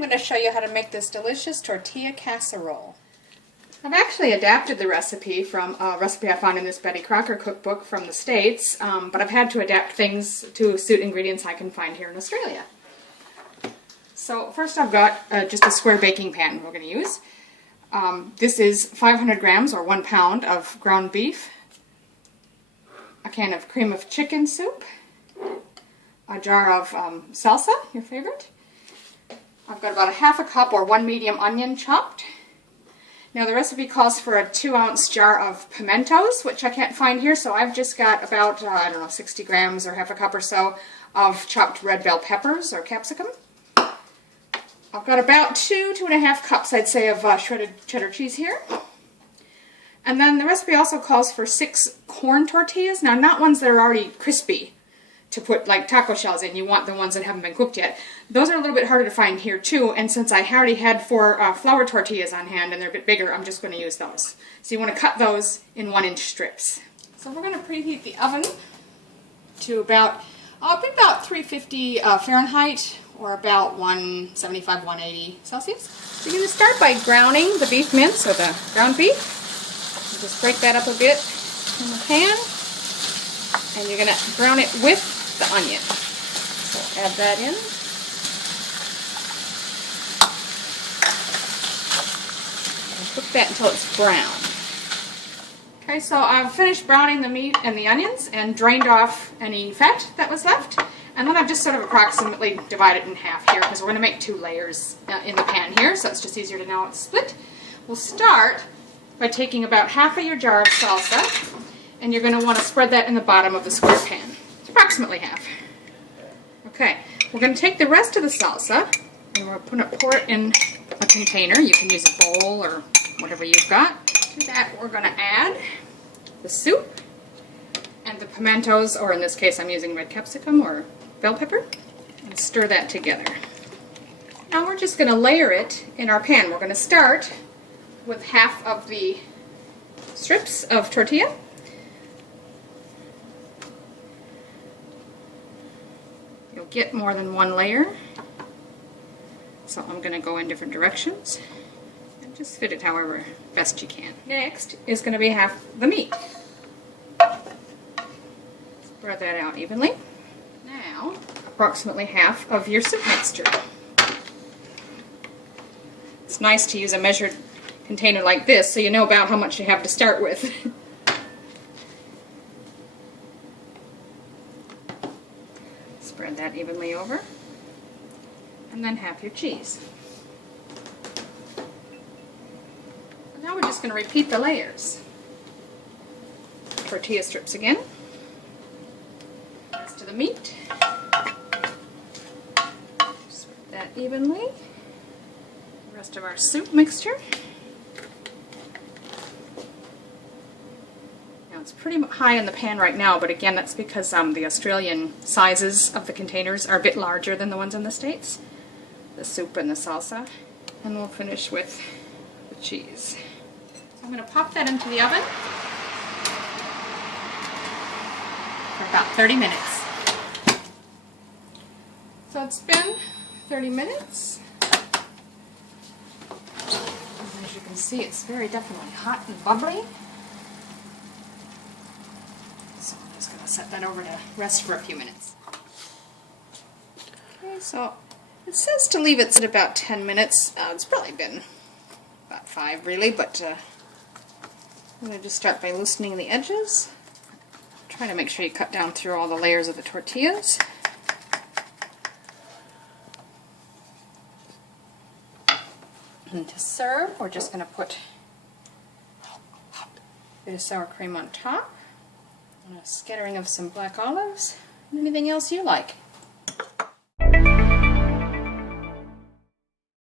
I'm going to show you how to make this delicious tortilla casserole. I've actually adapted the recipe from a recipe I found in this Betty Crocker cookbook from the States, but I've had to adapt things to suit ingredients I can find here in Australia. So first I've got just a square baking pan we're going to use. This is 500 grams or 1 pound of ground beef, a can of cream of chicken soup, a jar of salsa, your favorite. I've got about a ½ cup or 1 medium onion chopped. Now the recipe calls for a 2-ounce jar of pimentos, which I can't find here, so I've just got about, 60 grams or ½ cup or so of chopped red bell peppers or capsicum. I've got about 2.5 cups, I'd say, of shredded cheddar cheese here. And then the recipe also calls for 6 corn tortillas. Now, not ones that are already crispy to put like taco shells in. You want the ones that haven't been cooked yet. Those are a little bit harder to find here too, and since I already had 4 flour tortillas on hand and they're a bit bigger, I'm just going to use those. So you want to cut those in 1-inch strips. So we're going to preheat the oven to about 350 Fahrenheit or about 175, 180 Celsius. So you're going to start by browning the beef mince or the ground beef. You just break that up a bit in the pan, and you're going to brown it with the onion. So add that in. And cook that until it's brown. Okay, so I've finished browning the meat and the onions and drained off any fat that was left. And then I've just sort of approximately divided it in half here because we're going to make 2 layers in the pan here, so it's just easier to know it's split. We'll start by taking about half of your jar of salsa, and you're going to want to spread that in the bottom of the square pan. It's approximately half. Okay, we're going to take the rest of the salsa and we're going to pour it in a container. You can use a bowl or whatever you've got. To that we're going to add the soup and the pimentos, or in this case I'm using red capsicum or bell pepper, and stir that together. Now we're just going to layer it in our pan. We're going to start with half of the strips of tortilla. You'll get more than 1 layer, so I'm going to go in different directions and just fit it however best you can. Next is going to be half the meat. Spread that out evenly. Now, approximately half of your soup mixture. It's nice to use a measured container like this so you know about how much you have to start with. Spread that evenly over. And then half your cheese. And now we're just going to repeat the layers. Tortilla strips again. To the meat. Spread that evenly. The rest of our soup mixture. Now it's pretty high in the pan right now, but again that's because the Australian sizes of the containers are a bit larger than the ones in the States. The soup and the salsa. And we'll finish with the cheese. So I'm going to pop that into the oven for about 30 minutes. So it's been 30 minutes. And as you can see, it's very definitely hot and bubbly. So I'm just going to set that over to rest for a few minutes. Okay, so it says to leave it at about 10 minutes. It's probably been about 5 really, but I'm going to just start by loosening the edges. Try to make sure you cut down through all the layers of the tortillas. And to serve, we're just going to put a bit of sour cream on top, and a scattering of some black olives, and anything else you like.